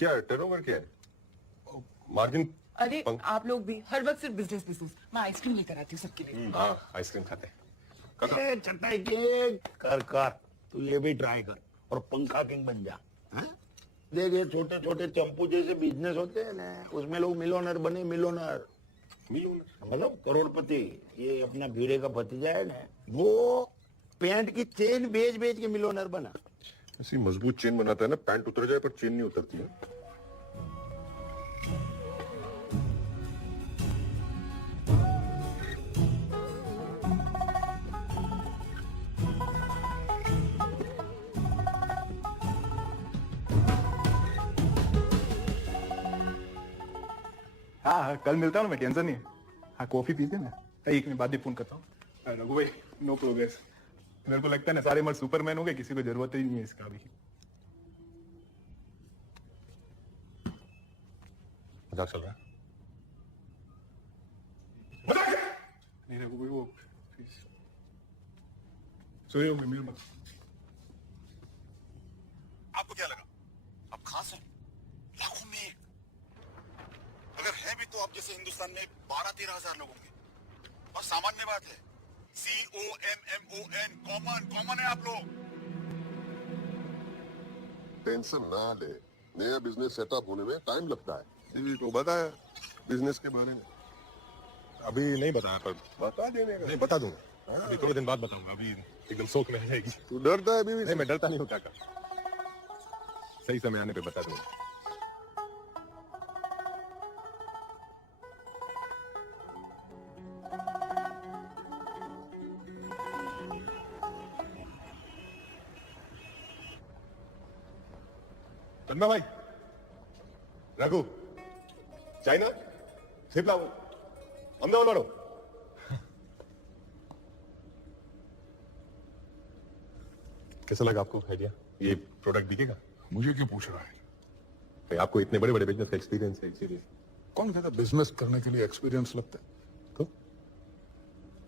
क्या है टर्नओवर क्या है मार्जिन? अरे आप लोग भी हर वक्त सिर्फ बिजनेस बिजनेस। मैं आइसक्रीम लेकर आती हूँ सबके लिए। हाँ आइसक्रीम खाते हैं। चटाई के कर तू ये भी ट्राई कर और पंखा किंग बन जा। हाँ? देख ये छोटे छोटे चंपू जैसे बिजनेस होते हैं ना, उसमें लोग मिलोनर बने, मिलोनर मतलब करोड़पति। ये अपना भीड़े का भतीजा है ना, वो पैंट की चेन बेच बेच के मिलोनर बना। ऐसी मजबूत चेन बनाता है ना, पैंट उतर जाए पर चेन नहीं उतरती है। हाँ हाँ कल मिलता हूँ मैं, टेंशन नहीं है। हाँ कॉफी पीते ना, एक मिनट बाद ही फोन करता हूँ। रघु भाई नो प्रोग्रेस। मेरे को लगता है ना सारे मर्द सुपरमैन हो गए, किसी को जरूरत ही नहीं है इसका भी। मजाक चल रहा है? नहीं रघु भाई वो सोए होंगे मेरे मत। आपको क्या लगा आप खास हैं? लाखों में एक। अगर है भी तो आप जैसे हिंदुस्तान में 12-13 हजार लोग होंगे। और सामान्य बात है, COMMON कॉमन है आप लोग। टेंशन ना ले, नया बिजनेस सेटअप होने में टाइम लगता है। बीवी को बताया बिजनेस के बारे में? अभी नहीं बताया पर बता देने का। नहीं बता दूंगा, अभी थोड़े दिन बाद बताऊंगा। अभी एकदम शौक में आ जाएगी। तू डरता है बीवी से? नहीं मैं डरता नहीं हूँ काका, सही समय आने पे बता दूंगा। तन्मय भाई, रघु, चाइना, सिप्ला, अहमदाबाद वालों। कैसा लगा आपको आइडिया? ये प्रोडक्ट बिकेगा? मुझे क्यों पूछ रहा है? भाई आपको इतने बड़े बड़े बिजनेस का एक्सपीरियंस है, इसीलिए। कौन कहता बिजनेस करने के लिए एक्सपीरियंस लगता है? तो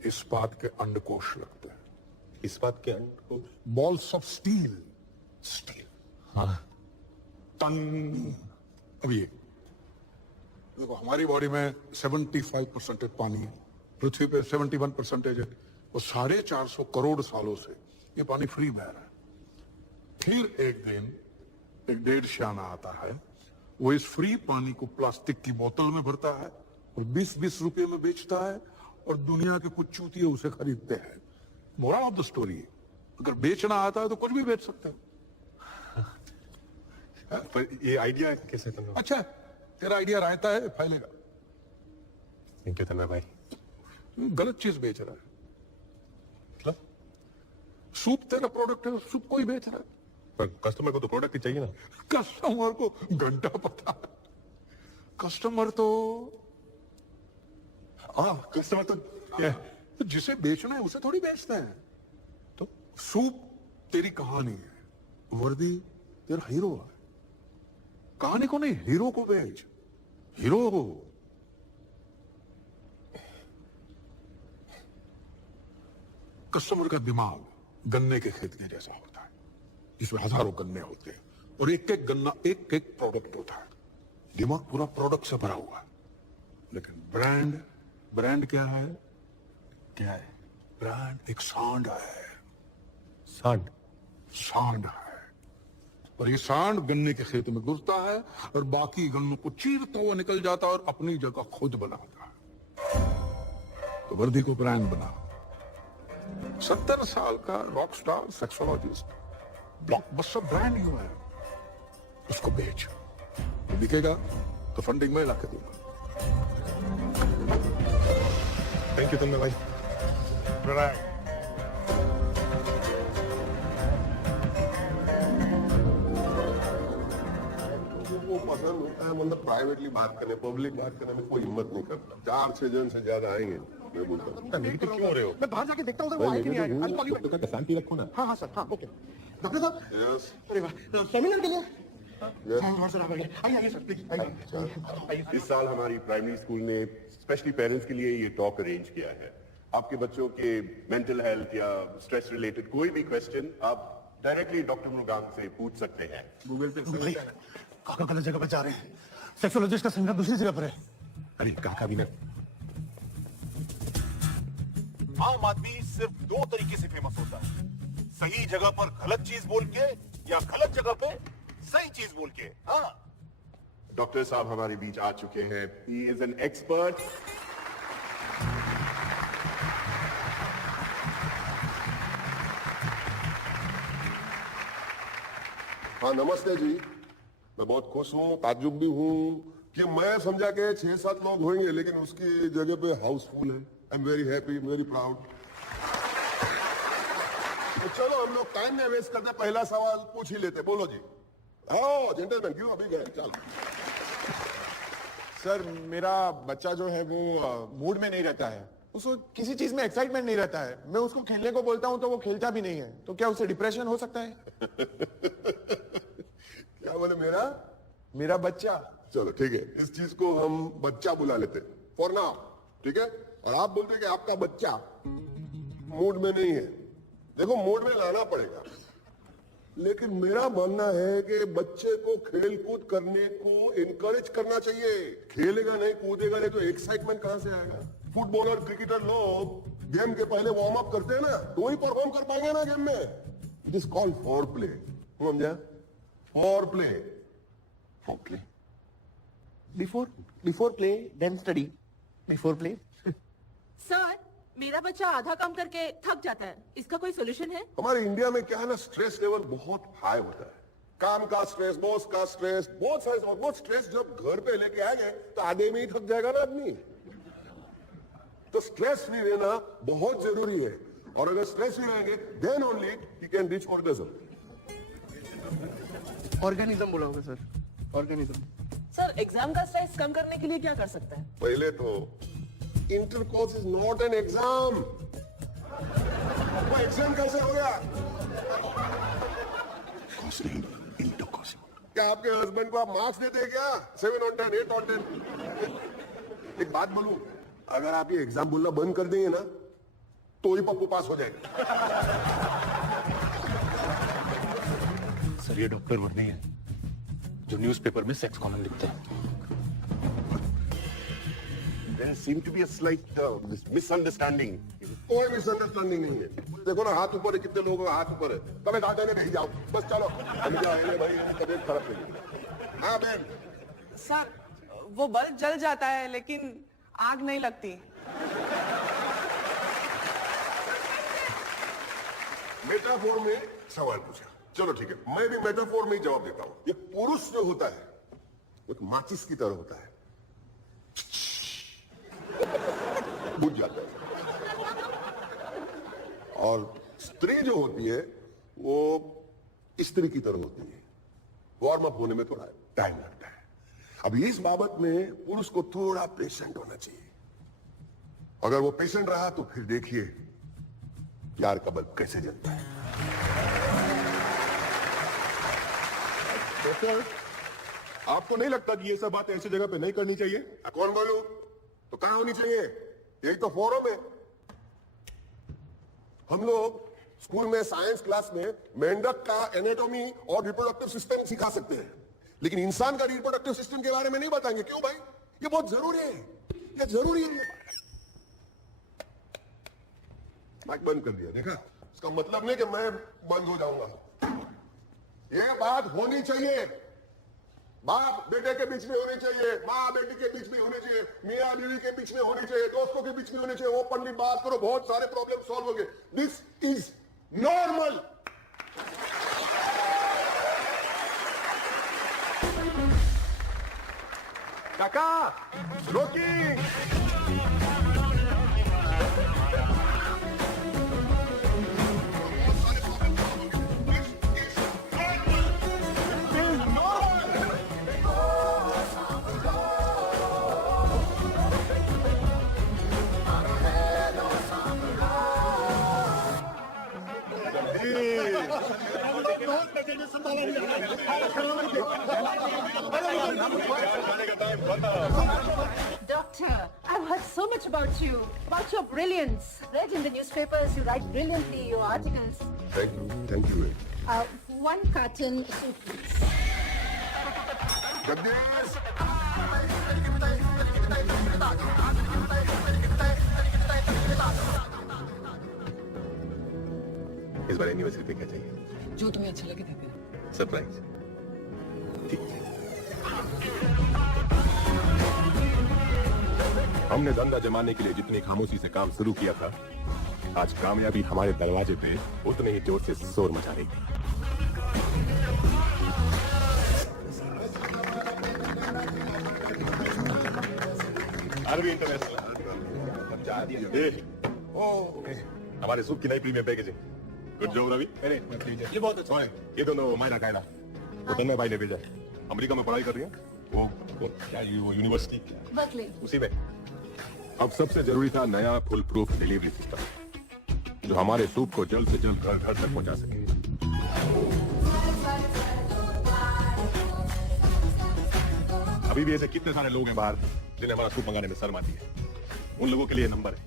इस्पात के अंडकोश लगते हैं। इस बात के अंडकोश? Balls of steel. स्टील? हाँ। टन। अब ये देखो, हमारी बॉडी में 75% पानी है, पृथ्वी पे 71% है। वो 450 करोड़ सालों से ये पानी फ्री बह रहा है। फिर एक दिन एक डेढ़ शाना आता है, वो इस फ्री पानी को प्लास्टिक की बोतल में भरता है और 20-20 रुपए में बेचता है, और दुनिया के कुछ चूतिए उसे खरीदते हैं। मोरल ऑफ द स्टोरी, अगर बेचना आता है तो कुछ भी बेच सकते हो। पर ये आइडिया कैसे तन्मय? अच्छा, तेरा आइडिया रहता है, फैलेगा। थैंक यू तन्मय भाई। गलत चीज बेच रहा है। मतलब? सूप तेरा प्रोडक्ट है, सूप कोई बेच रहा है। पर कस्टमर को तो प्रोडक्ट ही चाहिए ना। कस्टमर को घंटा पता है। कस्टमर तो कस्टमर तो तो जिसे बेचना है उसे थोड़ी बेचते हैं। तो सूप तेरी कहानी है, वर्दी तेरा हीरो है। कहानी को नहीं, हीरो को बेच। हीरो कस्टमर का दिमाग गन्ने के खेत के जैसा होता है, जिसमें हजारों गन्ने होते हैं और एक एक गन्ना एक एक प्रोडक्ट होता है। दिमाग पूरा प्रोडक्ट से भरा हुआ है। लेकिन ब्रांड क्या है? क्या है? ब्रांड एक सांड है। सांड है, और ये सांड गन्ने के खेत में घुसता है और बाकी गन्नों को चीरता हुआ निकल जाता है और अपनी जगह खुद बनाता है। तो वर्दी को ब्रांड बना। 70 साल का rock star sexologist, blockbuster brand यूं है, उसको बेच। तो बिकेगा तो फंडिंग में लाके दूंगा। थैंक यू तन्मय भाई। वो पसंद होता है, मतलब प्राइवेटली बात करने, पब्लिक बात करने में कोई हिम्मत नहीं करता। 4-6 जन से ज्यादा आएंगे मैं बोलता हूँ। नेगेटिव क्यों हो रहे हो? मैं बाहर जाके देखता हूँ उधर वो आए कि नहीं आए। I'll call you back. शांति रखो ना। हाँ हाँ सर, हाँ ओके। डॉक्टर साहब, यस अरे वाह, सेमिनार के लिए थैंक गॉड सर, आप आइए आइए सर प्लीज आइए। इस साल हमारी प्राइमरी स्कूल ने स्पेशली पेरेंट्स के लिए ये टॉक अरेंज किया है। आपके बच्चों के मेंटल हेल्थ या स्ट्रेस रिलेटेड कोई भी क्वेश्चन आप डायरेक्टली डॉक्टर मुगाम से पूछ सकते हैं। गूगल पे काका गलत जगह पे जा रहे हैं। सेक्सोलॉजिस्ट का सेंटर दूसरी जगह पर है। अरे काका भी ना, आम आदमी सिर्फ दो तरीके से फेमस होता है, सही जगह पर गलत चीज बोल के या गलत जगह पे सही चीज बोल के। हाँ, डॉक्टर साहब हमारे बीच आ चुके हैं। He is an expert. हाँ नमस्ते जी, मैं बहुत खुश हूँ, ताज्जुब भी हूँ कि मैं समझा के 6-7 लोग होंगे, लेकिन उसकी जगह पे हाउसफुल है। I am very happy, very proud. तो चलो हम लोग टाइम में वेस्ट करते, पहला सवाल पूछ ही लेते। बोलो जी। हाँ जेंटलमैन, क्यों अभी गए? चलो। सर मेरा बच्चा जो है वो मूड में नहीं रहता है, उसको किसी चीज में एक्साइटमेंट नहीं रहता है। मैं उसको खेलने को बोलता हूँ तो वो खेलता भी नहीं है। तो क्या उसे डिप्रेशन हो सकता है? क्या बोले? मेरा बच्चा। चलो ठीक है, इस चीज को हम बच्चा बुला लेते फॉर नाउ, ठीक है। और आप बोलते कि आपका बच्चा मूड में नहीं है। देखो मूड में लाना पड़ेगा, लेकिन मेरा मानना है कि बच्चे को खेल कूद करने को इनकरेज करना चाहिए। खेलेगा नहीं, कूदेगा नहीं तो एक्साइटमेंट कहां से आएगा? फुटबॉलर क्रिकेटर लोग गेम के पहले वार्म अप करते हैं ना, तो वही परफॉर्म कर पाएंगे ना गेम में। It is called for play. समझा? For play. For play. Before play, then study. Before play. Sir, मेरा बच्चा आधा काम करके थक जाता है, इसका कोई सोल्यूशन है? हमारे इंडिया में क्या है ना, स्ट्रेस लेवल बहुत हाई होता है। काम का स्ट्रेस, बॉस का स्ट्रेस, बहुत सारे और वो स्ट्रेस जब घर पे लेके आ गए तो आधे में ही थक जाएगा ना आदमी। तो स्ट्रेस फ्री रहना बहुत जरूरी है, और अगर स्ट्रेस फ्री रहेंगे then only you can reach orgasm. Organism बोला होगा सर। ऑर्गेनिज्म। सर, एग्जाम का स्ट्रेस कम करने के लिए क्या कर सकते हैं? पहले तो intercourse is not an exam. वो एग्जाम कैसे हो गया? क्या आपके हस्बैंड को आप मार्क्स देते हैं क्या? 7 on 10, 8 on 10? एक बात बोलूं, अगर आप ये एग्जाम बोलना बंद कर देंगे ना तो ही पप्पू पास हो जाएगा। सर ये डॉक्टर वो नहीं है जो न्यूज़पेपर में सेक्स कॉलम लिखते हैं। There seem to be a slight misunderstanding. कोई मिसअंडरस्टैंडिंग नहीं है। देखो ना, हाथ ऊपर है, कितने लोगों का हाथ ऊपर है। तबे दादा ने भेज जाओ, बस चलो। हम जाएंगे भाई, तबीयत खराब लगी। हाँ बहन। सर, वो बल्ब जल जाता है लेकिन आग नहीं लगती। मेटाफोर में सवाल पूछा, चलो ठीक है, मैं भी मेटाफोर में ही जवाब देता हूं। ये पुरुष जो होता है एक माचिस की तरह होता है, बुझ जाता है। और स्त्री जो होती है वो स्त्री की तरह होती है, वार्म अप होने में थोड़ा टाइम लगता है। अब इस बाबत में पुरुष को थोड़ा पेशेंट होना चाहिए। अगर वो पेशेंट रहा तो फिर देखिए प्यार का बल्ब कैसे जलता है। डॉक्टर, आपको नहीं लगता कि ये सब बातें ऐसी जगह पे नहीं करनी चाहिए? कौन बोलूं? तो कहां होनी चाहिए? यही तो फोरम है। हम लोग स्कूल में साइंस क्लास में मेंढक का एनाटॉमी और रिप्रोडक्टिव सिस्टम सिखा सकते हैं, लेकिन इंसान का रिप्रोडक्टिव सिस्टम के बारे में नहीं बताएंगे। क्यों भाई? ये बहुत जरूरी है, ये जरूरी है। माइक बंद कर दिया, देखा? इसका मतलब नहीं कि मैं बंद हो जाऊंगा। ये बात होनी चाहिए। बाप बेटे के बीच में होनी चाहिए, माँ बेटी के बीच में होनी चाहिए, मियाँ बीवी के बीच में होनी चाहिए, दोस्तों के बीच में होनी चाहिए। ओपनली बात करो, बहुत सारे प्रॉब्लम सॉल्व होंगे। This is normal. काका, रोकी। Doctor, I've heard so much about you, about your brilliance. Read in the newspapers, you write brilliantly, your articles. Thank you. One carton soup, please. Jagdish इस बार anniversary पे क्या चाहिए? जो तुम्हें अच्छा लगे देते। सरप्राइज। ठीक है। हमने धंधा जमाने के लिए जितनी खामोशी से काम शुरू किया था, आज कामयाबी हमारे दरवाजे पे उतने ही जोर से शोर मचा रही है। अरबी इंटरनेशनल हमारे सूप की नई premium packaging. Good job Ravi. ये बहुत अच्छा है। ये दोनों मायना कायना वो तन्मय भाई ने भेजा है। अमेरिका में पढ़ाई कर रही है वो क्या वो यूनिवर्सिटी Berkeley. उसी में। अब सबसे जरूरी था नया फुल प्रूफ डिलीवरी सिस्टम जो हमारे सूप को जल्द से जल्द घर घर तक पहुंचा सके। अभी भी ऐसे कितने सारे लोग हैं बाहर जिन्हें हमारा सूप मंगाने में शर्म आती है। उन लोगों के लिए नंबर है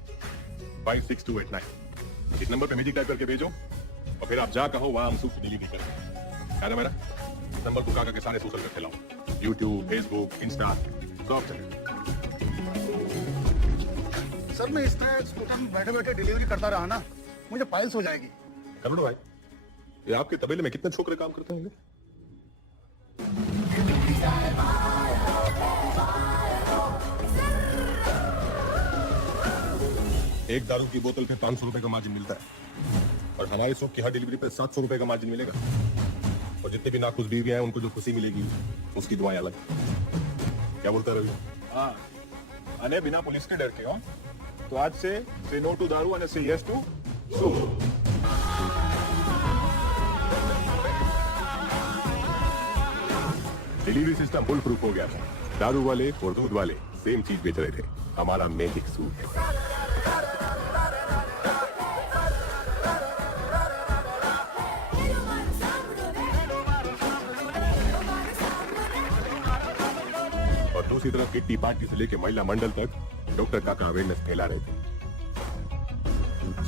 56289। इस नंबर पे म्यूजिक टाइप करके भेजो और फिर आप जा कहो वहां हम सूप डिलीवरी करेंगे। क्या ना मेरा नंबर को काका के सारे सोशल पे फैलाओ, यूट्यूब, फेसबुक, इंस्टा, सब चले। सर मैं इस तरह स्कूटर में बैठे बैठे डिलीवरी करता रहा ना, मुझे पाइल्स हो जाएगी। करो भाई, ये आपके तबेले में कितने छोकरे काम करते होंगे? एक दारू की बोतल पे 500 रुपए का मार्जिन मिलता है और हमारे सूप की हर डिलीवरी पे 700 रुपए का मार्जिन मिलेगा। और जितने भी नाखुश बीवियां हैं उनको जो खुशी मिलेगी उसकी दुआएं अलग। क्या बोलता है रवि? हाँ, अने बिना पुलिस के डर के हो तो आज से नो टू दारू and say yes to soup. Delivery system full proof हो गया था। दारू वाले और दूध वाले सेम चीज बेच रहे थे, हमारा मैजिक सूप। और दूसरी तरफ किट्टी पार्टी से लेके महिला मंडल तक डॉक्टर काका अवेयरनेस फैला रहे थे।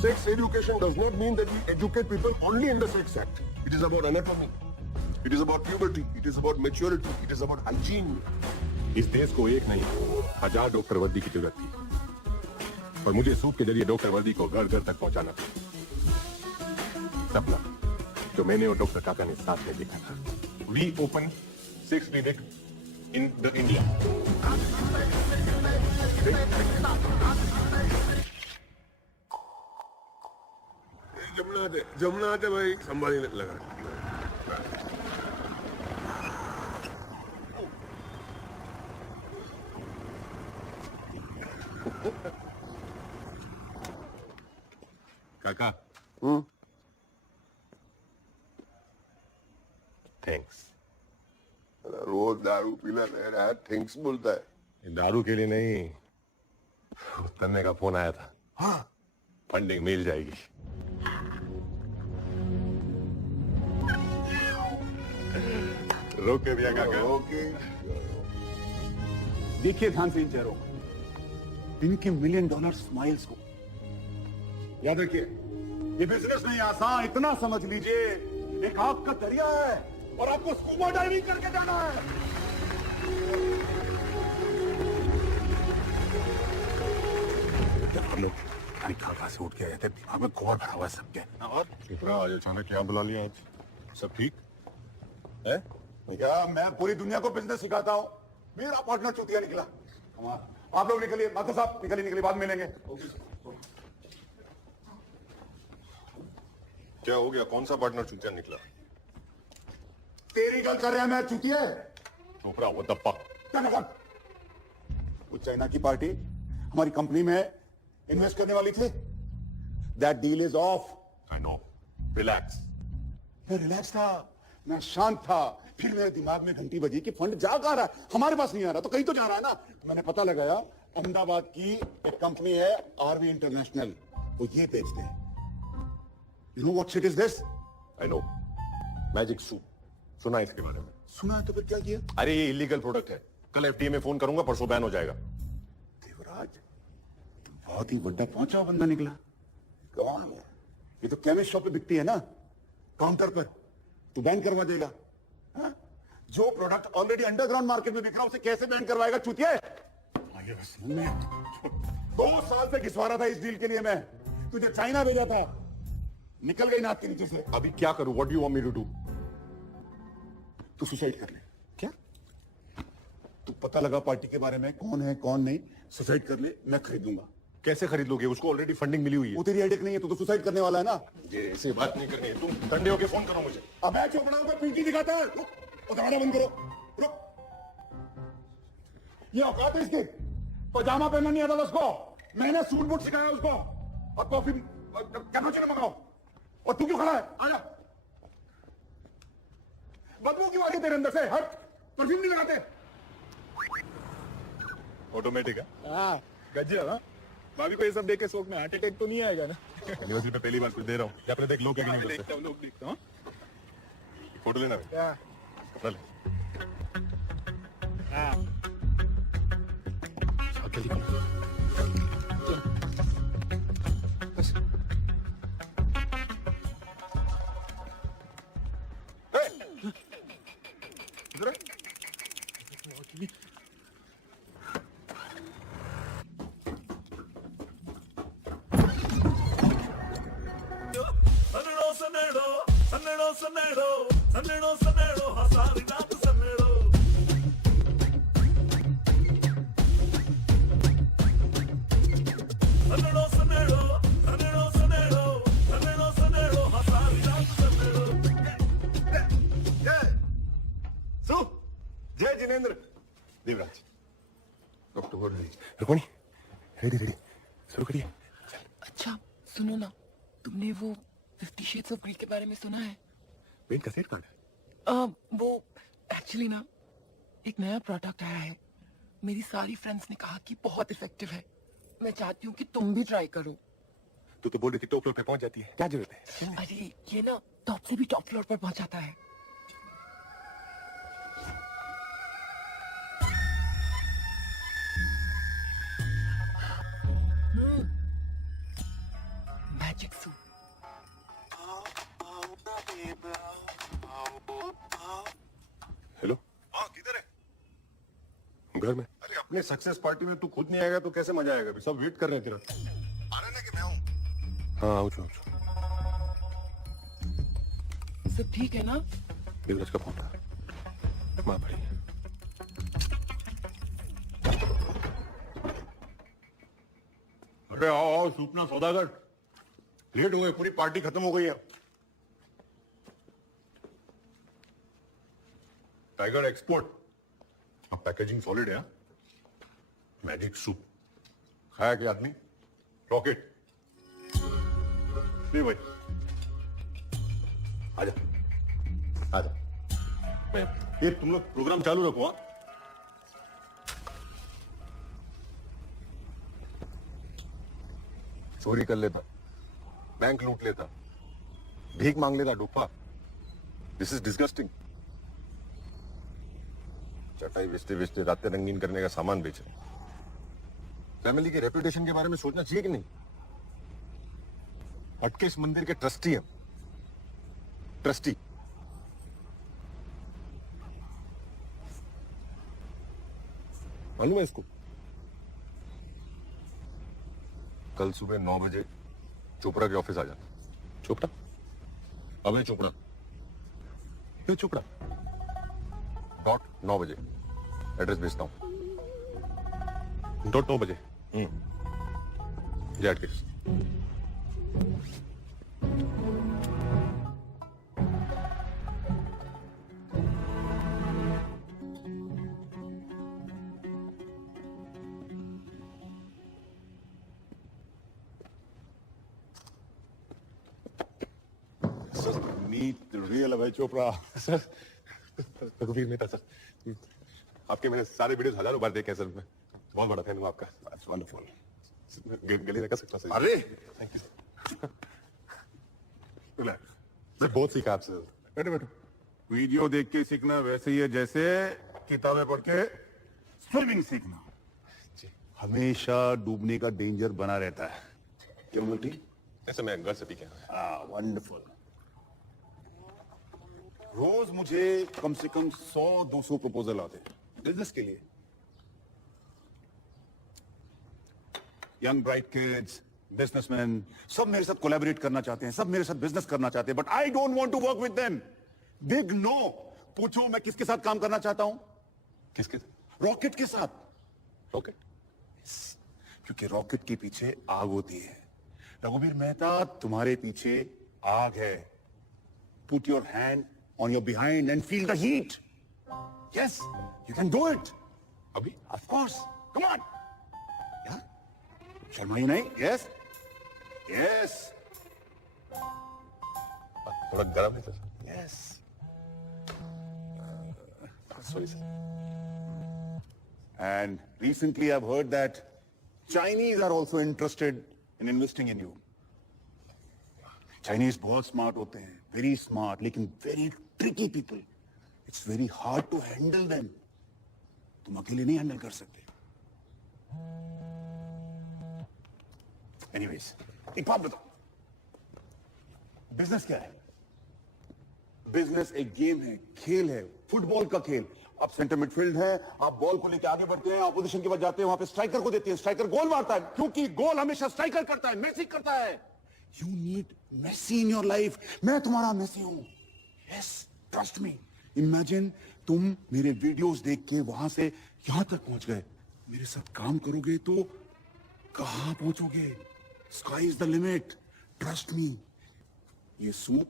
Sex education does not mean that we educate people only in the sex act. It is about anatomy. It is about puberty. It is about maturity. It is about hygiene. इस देश को एक नहीं 1000 doctor वर्दी की जरूरत थी और मुझे सूप के जरिए डॉक्टर वर्दी को घर घर तक पहुंचाना था। सपना जो मैंने और डॉक्टर काका ने साथ में देखा था। We open 6 clinic in the India. Jamuna आते भाई संभालने लगा। काका थैंक्स। रोज दारू पीला रह रहा है, थैंक्स बोलता है। दारू के लिए नहीं, तन्ने का फोन आया था। हाँ, फंडिंग मिल जाएगी। रोक के दिया काका। ओके देखिए ध्यान से इन चेहरों को, इनके $1 मिलियन स्माइल्स को। याद रखिए ये बिजनेस नहीं आसान, इतना समझ लीजिए एक आग का दरिया है और आपको स्कूबा डाइविंग करके जाना है। जब हम लोग कहाँ से उठ के आए थे, दिमाग में घोर भरा हुआ है सबके। और इतना आज अचानक क्या बुला लिया? आज सब ठीक है? भैया मैं पूरी दुनिया को बिजनेस सिखाता हूँ, मेरा पार्टनर चूतिया निकला। आप लोग निकलिए, माता साहब निकलिए, बाद में मिलेंगे। क्या हो गया? कौन सा पार्टनर चूतिया निकला? तेरी गल कर रहे हैं मैं चूतिया? चोपड़ा वो दप्पा। क्या मतलब? वो चाइना की पार्टी हमारी कंपनी में इन्वेस्ट करने वाली थी। That deal is of. I know, relax. मैं रिलैक्स था, मैं शांत था। फिर मेरे दिमाग में घंटी बजी कि फंड जा कहां रहा है, हमारे पास नहीं आ रहा तो कहीं तो जा रहा है ना। मैंने पता लगाया अहमदाबाद की एक कंपनी है आरवी इंटरनेशनल, वो ये बेचते हैं। You know what shit is this? I know, magic soup. सुना है इसके बारे में? सुना है तो फिर क्या किया? अरे ये इलीगल प्रोडक्ट है। कल एफडीए में फोन करूंगा, परसों बैन हो जाएगा। देवराज तुम बहुत ही बड़ा पहुंचा बंदा निकला। कौन है? ये तो केमिस्ट शॉप पे बिकती है ना, काउंटर पर। तू बैन करवा देगा? हाँ? जो प्रोडक्ट ऑलरेडी अंडरग्राउंड मार्केट में बिक रहा है उसे कैसे बैन करवाएगा चूतिया? आगे बस मैं 2 साल से घिसवा रहा था इस डील के लिए मैं। तुझे चाइना भेजा था, निकल गई नाक के नीचे से। अभी क्या करूं? What do you want me to do? तू सुसाइड कर ले। क्या? तू पता लगा पार्टी के बारे में, कौन है कौन नहीं, सुसाइड कर ले, मैं खरीदूंगा। कैसे खरीद लोगे? उसको ऑलरेडी फंडिंग मिली हुई है। वो तेरी हेडेक नहीं है, तू तो सुसाइड करने वाला है ना। ये ऐसे बात नहीं करनी है। तुम ठंडे होके फोन करो मुझे। अब मैं चोपड़ा को पिंकी दिखाता है। रुक, वो दरवाजा बंद करो। रुक, ये औकात है इसकी? पजामा पहनना नहीं आता था उसको। मैंने सूट बूट सिखाया उसको। और कॉफी कैपुचिनो मंगाओ। और तू क्यों खड़ा है? आजा। बदबू क्यों आ रही तेरे अंदर से? हट, परफ्यूम नहीं लगाते? ऑटोमेटिक है। हाँ गजब। हाँ भाभी को ये सब देख के शौक में हार्ट अटैक तो नहीं आएगा ना? एनिवर्सरी पे पहली बार कुछ दे रहा हूँ। या अपने देख लो क्या नहीं देखता हूँ, लोग देखता हूँ। फोटो लेना है। हाँ कपड़ा ले। हाँ जल्दी करो। बस। इधर आ। जय जिनेंद्र। देवराज। रुक्मणी, रेडी रेडी, शुरू करिए। अच्छा सुनो ना, तुमने वो 50 Shades of Grey के बारे में सुना है? पेंट का सेट कार्ड है। वो एक्चुअली ना एक नया प्रोडक्ट आया है। मेरी सारी फ्रेंड्स ने कहा कि बहुत इफेक्टिव है। मैं चाहती हूँ कि तुम भी ट्राई करो। तू तो बोल रही थी टॉप फ्लोर पे पहुंच जाती है, क्या जरूरत है? अरे ये ना टॉप से भी टॉप फ्लोर पर पहुंचाता है। Magic suit. हेलो। हाँ किधर है? घर में। अरे अपने सक्सेस पार्टी में तू खुद नहीं आएगा तो कैसे मजा आएगा? सब वेट कर रहे हैं तेरा। आ रहे ना कि मैं हूँ? हाँ आओ चलो। सब ठीक है ना? देवराज का फोन था। माँ पड़ी। अरे आओ आओ, सूपना सौदागर। लेट हो गए, पूरी पार्टी खत्म हो गई है। Tiger export. अब पैकेजिंग सॉलिड है। मैजिक सूप खाया क्या आदमी? रॉकेट। नहीं भाई, आजा आजा। ये तुम लोग प्रोग्राम चालू रखो। हाँ चोरी कर लेता, बैंक लूट लेता, भीख मांग लेता, डुप्पा। This is disgusting. चटाई बेचते बेचते रातें रंगीन करने का सामान बेच रहे। फैमिली के रेपुटेशन के बारे में सोचना चाहिए कि नहीं? हटकेश मंदिर के ट्रस्टी हैं। ट्रस्टी। मालूम है इसको? कल सुबह 9 बजे चोपड़ा के ऑफिस आ जाना। चोपड़ा? अभय चोपड़ा। क्यों चोपड़ा? डॉट 9 बजे एड्रेस भेजता हूं। डॉट 9 बजे। जय हटकेश। मीट रियल अभय चोपड़ा। सर रघुवीर मेहता सर, आपके मैंने सारे वीडियोस हजारों बार देखे हैं सर। मैं बहुत बड़ा फैन हूँ आपका। वंडरफुल। गले लगा सकता सर। अरे थैंक यू सर। बहुत सीखा आपसे। बैठो बैठो। वीडियो देख के सीखना वैसे ही है जैसे किताबें पढ़ के स्विमिंग सीखना। हमेशा डूबने का डेंजर बना रहता है। क्या बोलती? ऐसे मैं घर से पी के आया। वंडरफुल। रोज मुझे कम से कम 100-200 प्रपोजल आते हैं बिजनेस के लिए। यंग ब्राइट किड्स, बिजनेसमैन, सब मेरे साथ कोलैबोरेट करना चाहते हैं, सब मेरे साथ बिजनेस करना चाहते हैं, but I don't want to work with them. Big no. पूछो मैं किसके साथ काम करना चाहता हूं? किसके? रॉकेट के साथ। रॉकेट? क्योंकि रॉकेट के पीछे आग होती है। रघुवीर मेहता, तुम्हारे पीछे आग है। Put your hand on your behind and feel the heat. Yes, you can do it. अभी? Of course, come on. यार शर्माइए नहीं। Yes yes. थोड़ा गर्म है sir. Yes. Sorry sir. And recently I've heard that Chinese are also interested in investing in you. Chinese बहुत smart होते हैं, very smart, लेकिन very tricky people. It's very hard to handle them. तुम अकेले नहीं handle कर सकते। Anyways, एक बात बताओ, बिजनेस क्या है? बिजनेस एक गेम है, खेल है, फुटबॉल का खेल। आप सेंटर मिडफील्ड है, आप बॉल को लेकर आगे बढ़ते हैं, ऑपोजिशन के पास जाते हैं, वहां पे स्ट्राइकर को देते हैं, स्ट्राइकर गोल मारता है, क्योंकि गोल हमेशा स्ट्राइकर करता है, मेसी करता है। You need Messi in your life. मैं तुम्हारा मेसी हूं। Yes, trust me. इमेजिन तुम मेरे वीडियोस देख के वहां से यहां तक पहुंच गए, मेरे साथ काम करोगे तो कहां पहुंचोगे? Sky is the limit. Trust me. ये सूप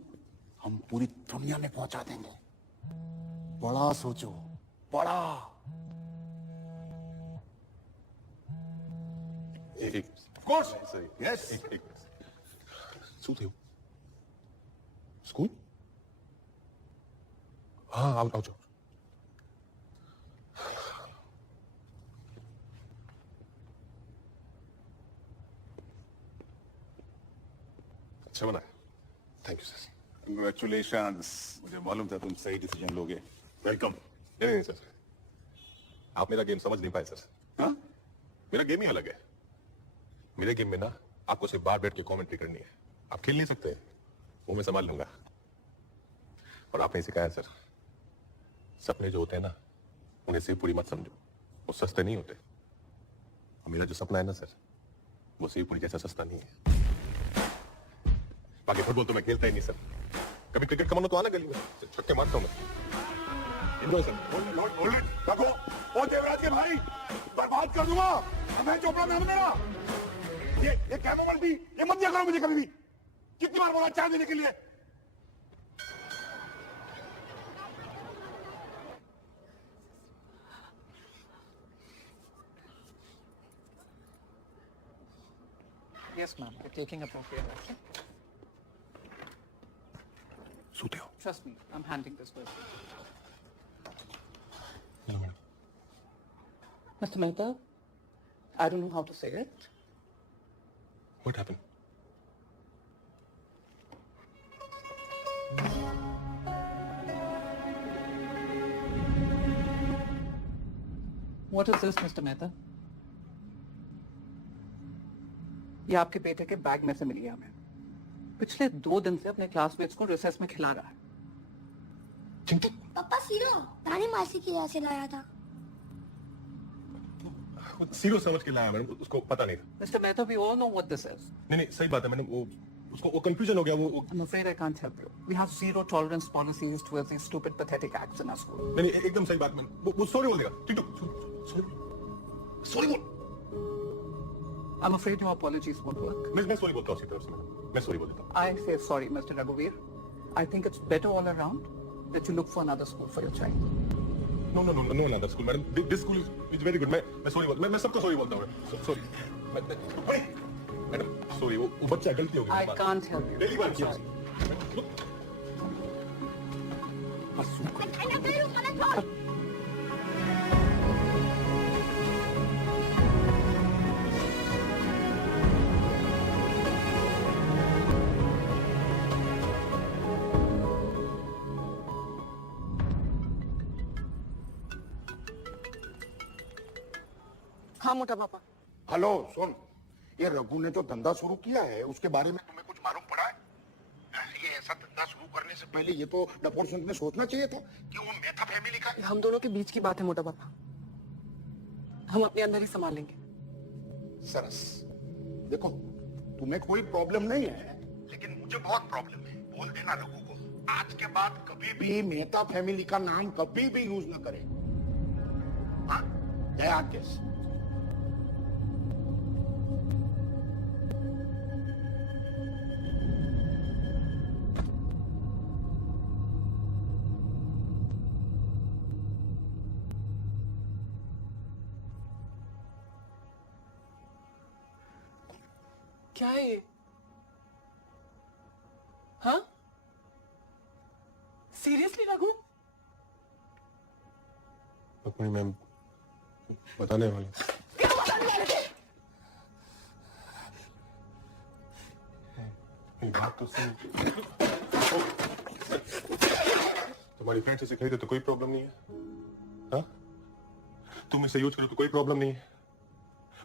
हम पूरी दुनिया में पहुंचा देंगे। बड़ा सोचो, बड़ा। एक ऑफ कोर्स। सही। यस। एक सूते हो? स्कूल? हाँ, आओ आओ जाओ। अच्छा बना है। Thank you sir. कंग्रेचुलेशंस। मुझे मालूम था तुम सही डिसीजन लोगे। वेलकम। नहीं सर, आप मेरा गेम समझ नहीं पाए सर। हाँ? मेरा गेम ही अलग है। मेरे गेम में ना आपको सिर्फ बाहर बैठ के कमेंट्री करनी है। आप खेल नहीं सकते, वो मैं संभाल लूंगा। और आपने सिखाया सर, सपने जो होते हैं ना, उन्हें सिर्फ पूरी मत समझो, वो सस्ते नहीं होते। और मेरा जो सपना है ना सर, वो सिर्फ पूरी जैसा सस्ता नहीं है। बाकी फुटबॉल तो मैं खेलता ही नहीं सर। कभी क्रिकेट का मन हो तो आना गली में, छक्के मारता हूँ मैं। Enjoy sir. ओ देवराज के भाई, बर्बाद कर दूंगा। मैं चोपड़ा नाम मेरा। ये कैमोमल भी, ये मत दिया करो मुझे कभी भी। कितनी बार बोला चाय देने के लिए? Yes, ma'am. We're taking appropriate action. सूते हो? Trust me, I'm handling this person. Hello madam. Mr. Mehta, I don't know how to say it. What happened? What is this, Mr. Mehta? ये आपके बेटे के बैग में से मिली है हमें। पिछले 2 दिन से अपने क्लासमेट्स को रिसेस में खिला रहा है। पापा सीरो रानी मासी की यहाँ से लाया था। सीरियस समझ के लाया मैडम, उसको पता नहीं था। Mr. Mehta, we all know what this is. नहीं सही बात है मैडम, वो कंफ्यूजन हो गया। वो I'm afraid I can't help you. We have zero tolerance policies towards these stupid, pathetic acts in our school. नहीं एकदम सही बात मैडम। वो सॉरी बोल देगा। टिंटू सॉरी बोल। I'm afraid your apologies won't work. मैं सॉरी बोलता हूँ उसकी तरफ से मैडम। मैं सॉरी बोल देता हूँ। I say sorry, Mr. Raghuveer. I think it's better all around that you look for another school for your child. No, another school, madam. This school is very good. मैं sorry बोलता हूँ। मैं सबको sorry बोलता हूँ। Sorry. Madam sorry, वो बच्चा गलती हो गई। I can't help you. पहली बार किया। हाँ मोटा पापा। हेलो सुन, ये रघु ने जो धंधा शुरू किया है उसके बारे में तुम्हें कुछ मालूम पड़ा है? ये ऐसा धंधा शुरू करने से पहले ये तो डपोर्शन में सोचना चाहिए था कि वो मेहता फैमिली का हम दोनों के बीच की बात है मोटा पापा, हम अपने अंदर ही संभालेंगे। सरस। देखो तुम्हें कोई प्रॉब्लम नहीं है, लेकिन मुझे बहुत प्रॉब्लम है। बोल देना लोगों को आज के बाद कभी भी मेहता फैमिली का नाम कभी भी यूज न करें। हाँ, जय आकेश। क्या है ये? हाँ, सीरियसली रघु? रुक्मिणी मैम बताने वाला क्या बताने वाले थे? मेरी बात तो सुन। तुम्हारी फ्रेंड से खरीदे तो कोई प्रॉब्लम नहीं है, हाँ? तुम इसे यूज करो तो कोई प्रॉब्लम नहीं है,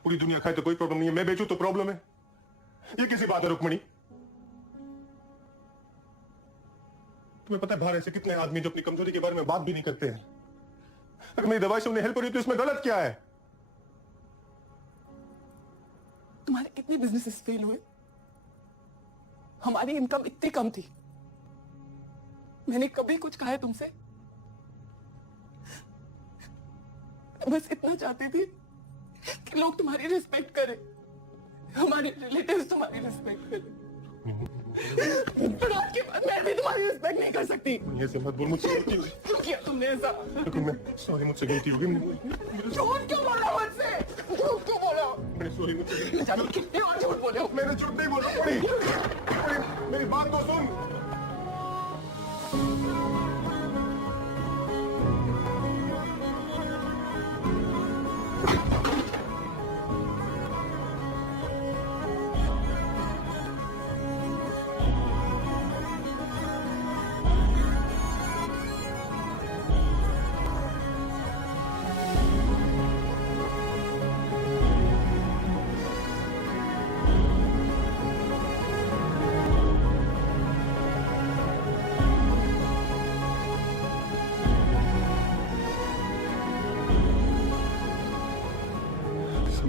पूरी दुनिया खाए तो कोई प्रॉब्लम नहीं है, मैं बेचूं तो प्रॉब्लम है। ये कैसी बात है रुक्मिणी? तुम्हें पता है बाहर ऐसे कितने आदमी जो अपनी कमजोरी के बारे में बात भी नहीं करते हैं। अगर मेरी दवाई से उन्हें हेल्प हो रही है तो इसमें गलत क्या है? तुम्हारे कितने बिजनेसेस फेल हुए? हमारी इनकम इतनी कम थी, मैंने कभी कुछ कहा है तुमसे? बस इतना चाहती थी कि लोग तुम्हारी रिस्पेक्ट करें, हमारे रिलेटिव्स तुम्हारी रिस्पेक्ट करें। पर आज के बाद मैं भी तुम्हारी रिस्पेक्ट नहीं कर सकती। ये सब मत बोल, मुझसे गलती हुई। क्यों किया तुमने ऐसा? लेकिन मैं सॉरी, मुझसे गलती होगी। झूठ क्यों बोला मुझसे? झूठ क्यों बोला? मैं सॉरी, मुझसे गलती। मैं जाने कितने और झूठ बोले हो। मैंने झूठ नहीं बोला। मेरी बात तो सुन।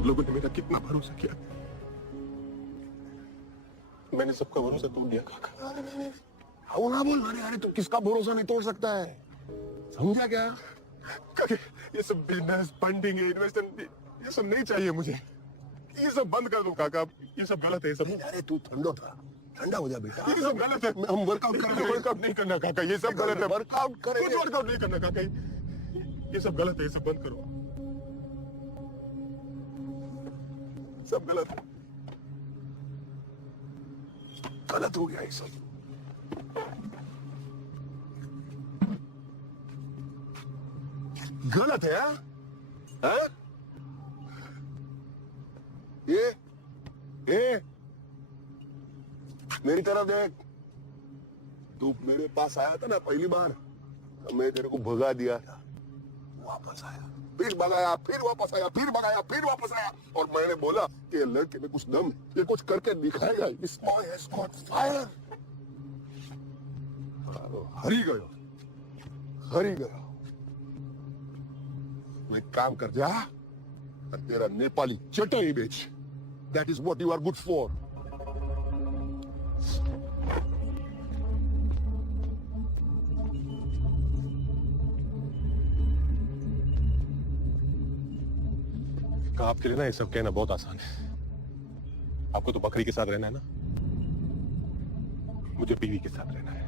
लोगों ने मेरा कितना भरोसा किया, मैंने सबका भरोसा तोड़ दिया काका। आओ ना बोल। अरे अरे, तू किसका भरोसा नहीं तोड़ सकता है, समझा क्या? काका ये सब बिजनेस फंडिंग इन्वेस्टमेंट ये सब नहीं चाहिए मुझे, ये सब बंद कर दो काका, ये सब गलत है। ये सब अरे तू ठंडा हो जा बेटा। ये सब गलत है। हम वर्कआउट करेंगे। वर्कआउट नहीं करना काका, ये सब गलत है। वर्कआउट करेंगे। कुछ वर्कआउट नहीं करना काका, ये सब गलत है, ये सब बंद करो, सब गलत है। गलत हो गया ये सब। गलत है, हाँ? ये मेरी तरफ देख। तू मेरे पास आया था ना पहली बार, तो मैं तेरे को भगा दिया था, वापस आया, फिर भगाया, फिर वापस आया, फिर भगाया, फिर वापस आया, और मैंने बोला कि ये लड़के में कुछ दम, ये कुछ करके दिखाएगा। This boy has got fire। हरी गयो, हरी गयो। तू एक काम कर जा और तेरा नेपाली चटनी बेच। That is what you are good for। आपके लिए ना ये सब कहना बहुत आसान है। आपको तो बकरी के साथ रहना है ना, मुझे बीवी के साथ रहना है।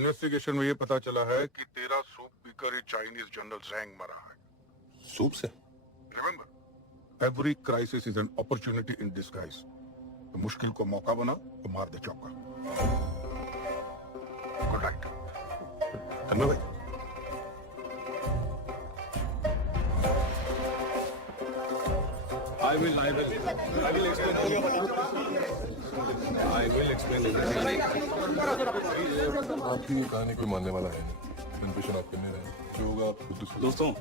इन्वेस्टिगेशन में ये पता चला है कि तेरा सूप पीकर ही चाइनीज जनरल जैंग मरा है। सूप से? Remember, every crisis is an opportunity in disguise. तो मुश्किल को मौका बना तो मार दे चौका। Good night. तन्मय भाई, I will explain everything. आपकी ये कहानी कोई मानने वाला है नहीं। कन्फेशन आप करने रहे, जो होगा आप खुद उसको- दोस्तों,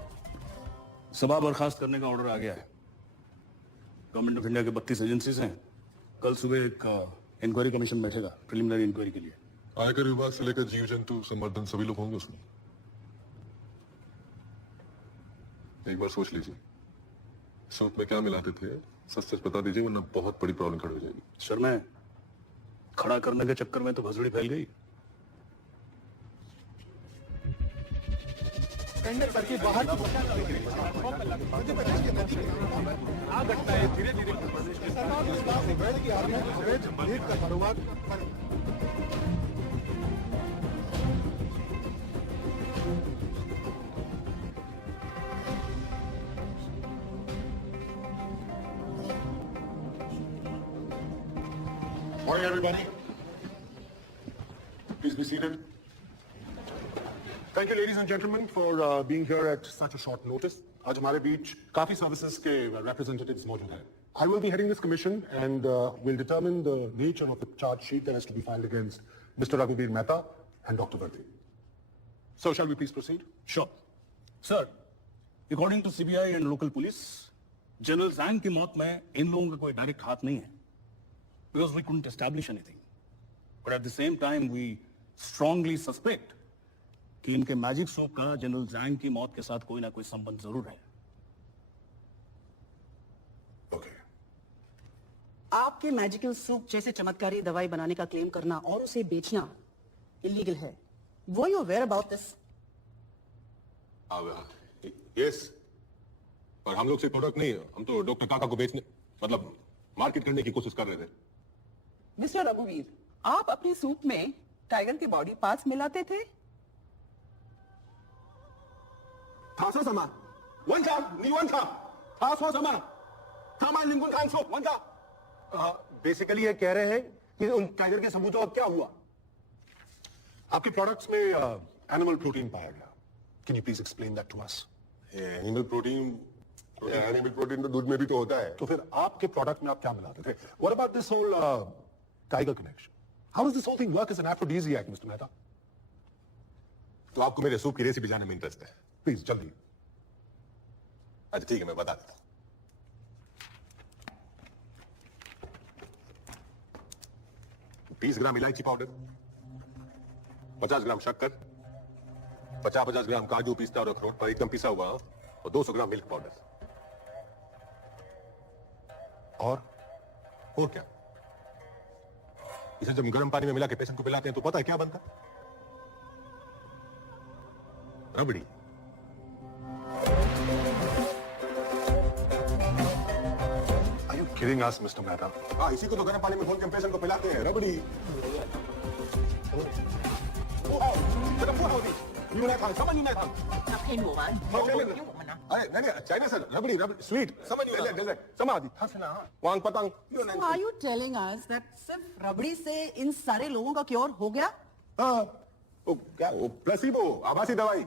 सभा बर्खास्त करने का ऑर्डर आ गया है। गवर्नमेंट ऑफ इंडिया के 32 एजेंसीज हैं। कल सुबह एक इंक्वायरी कमीशन बैठेगा प्रिलिमिनरी इंक्वायरी के लिए। आयकर विभाग से लेकर जीव जंतु संवर्धन सभी लोग होंगे उसमें। एक बार सोच लीजिए, सूप में क्या मिलाते थे, सच सच बता दीजिए, वरना बहुत बड़ी प्रॉब्लम खड़ी हो जाएगी। सर, मैं खड़ा करने के चक्कर में तो भसड़ी फैल गई। Morning, everybody. Please be seated. Thank you, ladies and gentlemen, for being here at such a short notice. आज हमारे बीच काफी services के representatives मौजूद हैं. I will be heading this commission and will determine the nature of the charge sheet that has to be filed against Mr. Raghuveer Mehta and Dr. Vardhan. So, shall we please proceed? Sure. Sir, according to CBI and local police, general Zhang की मौत में इन लोगों का कोई direct हाथ नहीं है, because we couldn't establish anything. But at the same time, we strongly suspect कि इनके मैजिक सूप का जनरल जैंग की मौत के साथ कोई ना कोई संबंध जरूर है। Okay. आपके मैजिकल सूप जैसे चमत्कारी दवाई बनाने का क्लेम करना और उसे बेचना इलीगल है। वो you aware about this? Yes, पर हम लोग से प्रोडक्ट नहीं है, हम तो डॉक्टर काका को बेचने, मतलब मार्केट करने की कोशिश कर रहे थे। मिस्टर रघुवीर, आप अपने सूप में टाइगर के बॉडी पार्ट्स मिलाते थे? बेसिकली ये कह रहे हैं कि उन टाइगर के सबूतों का क्या हुआ? आपके प्रोडक्ट्स में एनिमल प्रोटीन पाया गया। Can you please explain that to us? Animal protein तो दूध में भी तो होता है। तो फिर आपके प्रोडक्ट में आप क्या मिलाते थे? What about this whole tiger connection? How does this whole thing work as an aphrodisiac, mister Mehta? तो आपको मेरे सूप की रेसिपी जानने में इंटरेस्ट है? प्लीज जल्दी। अच्छा ठीक है, मैं बता देता हूं। 20 ग्राम इलायची पाउडर, 50 ग्राम शक्कर, 50 ग्राम काजू, पिस्ता और अखरोट पर एकदम पिसा हुआ, और 200 ग्राम मिल्क पाउडर। और क्या? इसे जब गर्म पानी में मिला के पेशेंट को पिलाते हैं तो पता है क्या बनता? रबड़ी। Are you kidding us, Mr. Mehta? हाँ, इसी को तो गर्म पानी में घोल के पेशेंट को पिलाते हैं, रबड़ी। अरे नहीं, चाइनीज सर, रबड़ी, स्वीट, समझ डेजर्ट, समाधि, वांग पतंग। So are you telling us that सिर्फ रबड़ी से इन सारे लोगों का क्योर हो गया? हाँ, वो क्या, वो प्लेसिबो, आभासी दवाई।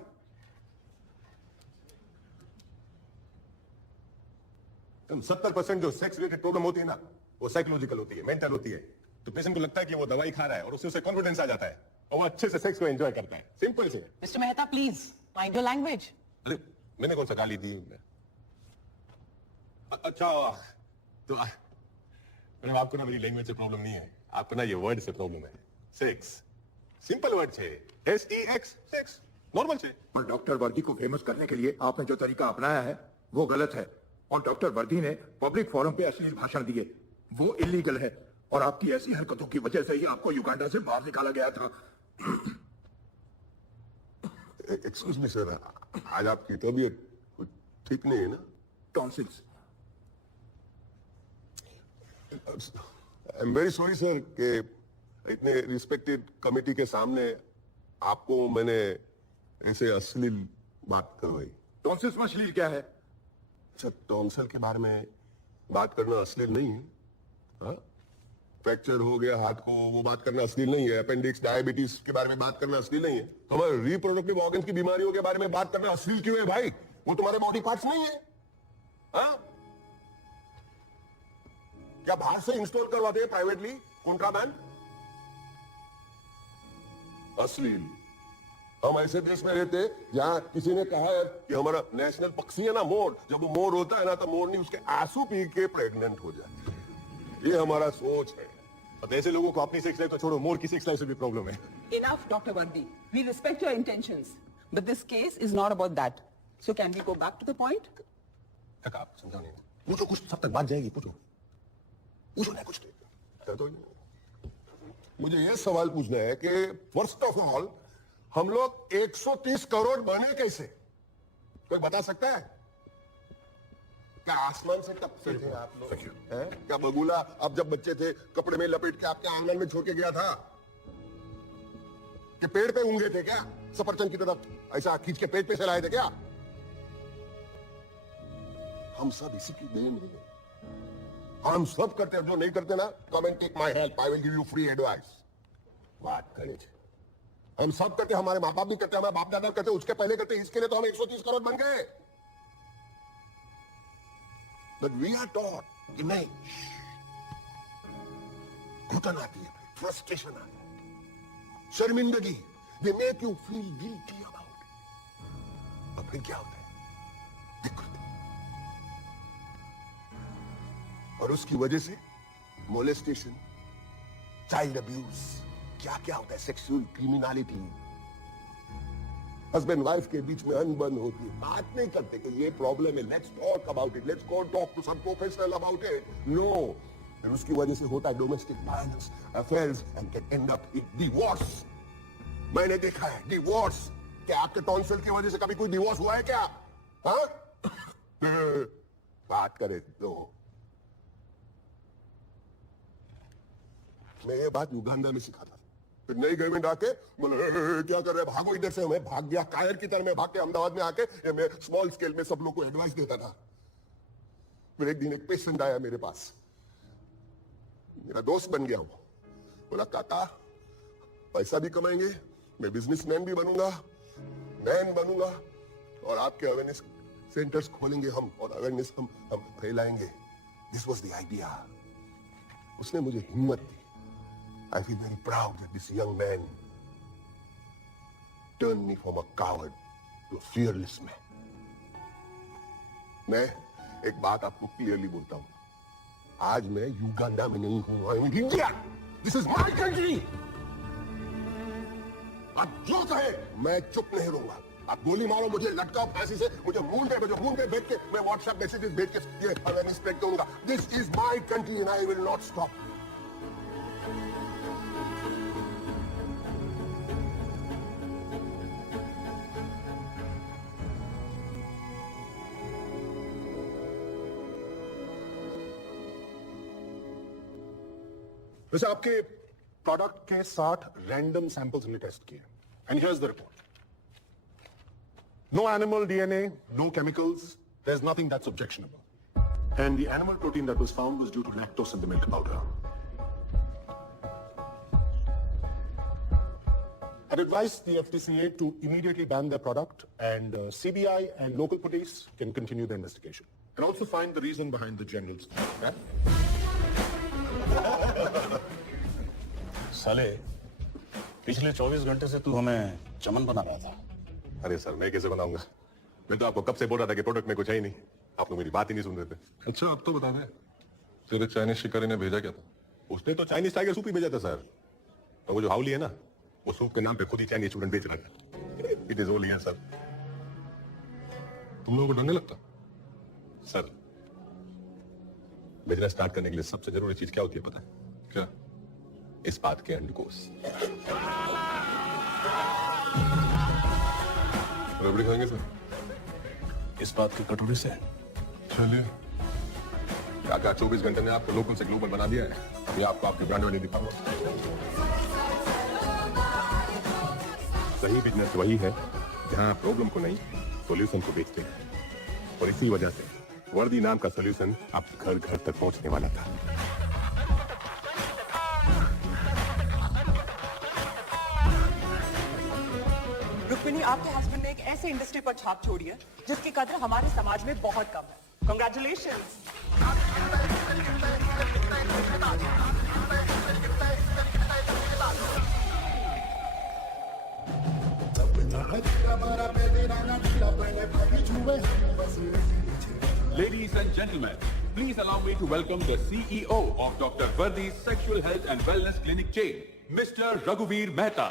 तुम 70% जो सेक्स रिलेटेड प्रॉब्लम होती है ना, वो साइकोलॉजिकल होती है, मेंटल होती है। तो पेशेंट को लगता है कि वो दवाई खा रहा है और उससे उसे कॉन्फिडेंस आ जाता है और वो अच्छे से सेक्स को एंजॉय करता है। सिंपल से। Mister Mehta, please mind your language. अरे मैंने कौन सा गाली दी? अच्छा, तो मैडम आपको ना मेरी लैंग्वेज से प्रॉब्लम नहीं है, आपको ना ये वर्ड से प्रॉब्लम है। सेक्स सिंपल वर्ड है, SEX, सेक्स, नॉर्मल से। पर डॉक्टर वर्दी को फेमस करने के लिए आपने जो तरीका अपनाया है वो गलत है, और डॉक्टर वर्दी ने पब्लिक फोरम पे अश्लील भाषण दिए, वो इलीगल है, और आपकी ऐसी हरकतों की वजह से ही आपको युगांडा से बाहर निकाला गया था। एक्सक्यूज मी सर, आज आपकी तबीयत कुछ ठीक नहीं है ना? Tonsils. I am very sorry sir कि इतने रिस्पेक्टेड कमेटी के सामने आपको मैंने ऐसे अश्लील बात करवाई। टॉन्सिल्स में अश्लील क्या है? अच्छा, टॉन्सिल के बारे में बात करना अश्लील नहीं है। हाँ? फ्रैक्चर हो गया हाथ को, वो बात करना अश्लील नहीं है। अपेंडिक्स, डायबिटीज के बारे में बात करना अश्लील नहीं है। हमारे रिप्रोडक्टिव ऑर्गन की बीमारियों के बारे में बात करना अश्लील क्यों है भाई? वो तुम्हारे बॉडी पार्ट्स नहीं है। हाँ? क्या बाहर से इंस्टॉल करवाते हैं प्राइवेटली कॉन्ट्राबैंड? अश्लील। हम ऐसे देश में रहते जहां किसी ने कहा है कि हमारा नेशनल पक्षी है ना मोर, जब वो मोर होता है ना तो मोरनी उसके आंसू पी के प्रेग्नेंट हो जाती है। ये हमारा सोच है। अब ऐसे लोगों को अपनी सेक्स लाइफ तो छोड़ो, मोर की सेक्स लाइफ से भी प्रॉब्लम है। Enough, Dr. Vardi. We respect your intentions, but this case is not about that. So can we go back to the point? तक आप समझा नहीं। पूछो कुछ, सब तक बात जाएगी। पूछो ना कुछ। तो मुझे ये सवाल पूछना है कि फर्स्ट ऑफ ऑल हम लोग 130 करोड़ बने कैसे? कोई बता सकता है? क्या आसमान से टपके थे आप लोग? क्या बगुला अब जब बच्चे थे कपड़े में लपेट के आपके आंगन में छोड़ के गया था? कि पेड़ पे ऊँगे थे क्या सफरचंद की तरफ, ऐसा खींच के पेट पे से लाए थे क्या? हम सब इसी की देन है। हम सब करते हैं। जो नहीं करते ना, come and take my help, I will give you free advice. बात करें, हम सब करते, हमारे माँ बाप भी करते, हमारे बाप दादा करते, उसके पहले करते, इसके लिए तो हम 130 करोड़ बन गए। बट वी आर टॉट कि नहीं, घुटन आती है, फ्रस्ट्रेशन आती है, शर्मिंदगी, they make you feel guilty about. अब फिर क्या होता है? देखो, और उसकी वजह से मोलेस्टेशन, चाइल्ड अब्यूज, क्या क्या होता है, सेक्सुअल क्रिमिनलिटी, हस्बैंड वाइफ के बीच में अनबन होती है, बात नहीं करते कि ये प्रॉब्लम है, let's talk about it, let's go talk to some professional about it. No, और उसकी वजह से होता है domestic violence, affairs and can end up in divorce. मैंने देखा है डिवोर्स। क्या आपके टॉन्सिल की वजह से कभी कोई डिवोर्स हुआ है क्या? हाँ? बात करें तो मैं ये बात युगांडा में सिखा था। फिर नई गवर्नमेंट आके बोले क्या कर रहे, भागो इधर से। मैं भाग गया कायर की तरह, मैं भाग के अहमदाबाद में आके ये मैं स्मॉल स्केल में सब लोग को एडवाइस देता था। फिर एक दिन एक पेशेंट आया मेरे पास, मेरा दोस्त बन गया। वो बोला काका पैसा भी कमाएंगे, मैं बिजनेसमैन भी बनूंगा, मैन बनूंगा, और आपके अवेयरनेस सेंटर्स खोलेंगे हम, और अवेयरनेस हम फैलाएंगे। This was the idea. उसने मुझे हिम्मत दी। I feel very proud that this young man turned me from a coward to a fearless man. मैं एक बात आपको क्लियरली बोलता हूं, आज मैं युगांडा में नहीं हूं, I am in India. This is my country. आप जो कहे मैं चुप नहीं रहूंगा। आप गोली मारो, मुझे लटकाओ फांसी से, मुझे मून पे बैठ के मैं व्हाट्सएप मैसेजेस भेज के ये अवेयरनेस स्प्रेड करूंगा। This is my country and I will not stop. वैसे आपके प्रोडक्ट के 60 रैंडम सैंपल्स हमने टेस्ट किए, and here's the report. No animal DNA, no chemicals, there is nothing that's objectionable, and the animal protein that was found was due to lactose in the milk powder. I advise the FTCA to immediately ban their product, and CBI and local police can continue the investigation and also find the reason behind the general strike. साले पिछले 24 घंटे से तू हमें चमन बना रहा था। अरे सर, मैं कैसे बनाऊंगा? मैं तो आपको कब से बोल रहा था कि प्रोडक्ट में कुछ है ही नहीं। आप लोग मेरी बात ही नहीं सुन रहे थे। अच्छा, अब तो बता दे, तेरे चाइनीज शिकारी ने भेजा क्या था? उसने तो चाइनीज टाइगर सूप ही भेजा था सर। और वो जो हाउली है ना, वो सूप के नाम पे खुद ही चाइनीज स्टूडेंट बेच रहा था। It is only sir. तुम लोगों को डर नहीं लगता? सर, बिजनेस स्टार्ट करने के लिए सबसे जरूरी चीज क्या होती है पता है? क्या? इस बात के अंडकोश। रबड़ी खाएंगे सर? इस बात की कटोरी से। चलिए। काका 24 घंटे में आपको लोकल से ग्लोबल बना दिया है। अभी आपको आपकी ब्रांड वाली दिखाऊंगा। सही बिजनेस वही है जहां प्रॉब्लम को नहीं सॉल्यूशन को बेचते हैं, और इसी वजह से वर्दी नाम का सॉल्यूशन अब घर घर तक पहुंचने वाला था। रुक्मिणी, आपके हस्बैंड ने एक ऐसे इंडस्ट्री पर छाप छोड़ी है जिसकी कदर हमारे समाज में बहुत कम है। Congratulations. Ladies and gentlemen, please allow me to welcome the CEO of Dr. Vardi's Sexual Health and Wellness Clinic chain, Mr. Raghuveer Mehta.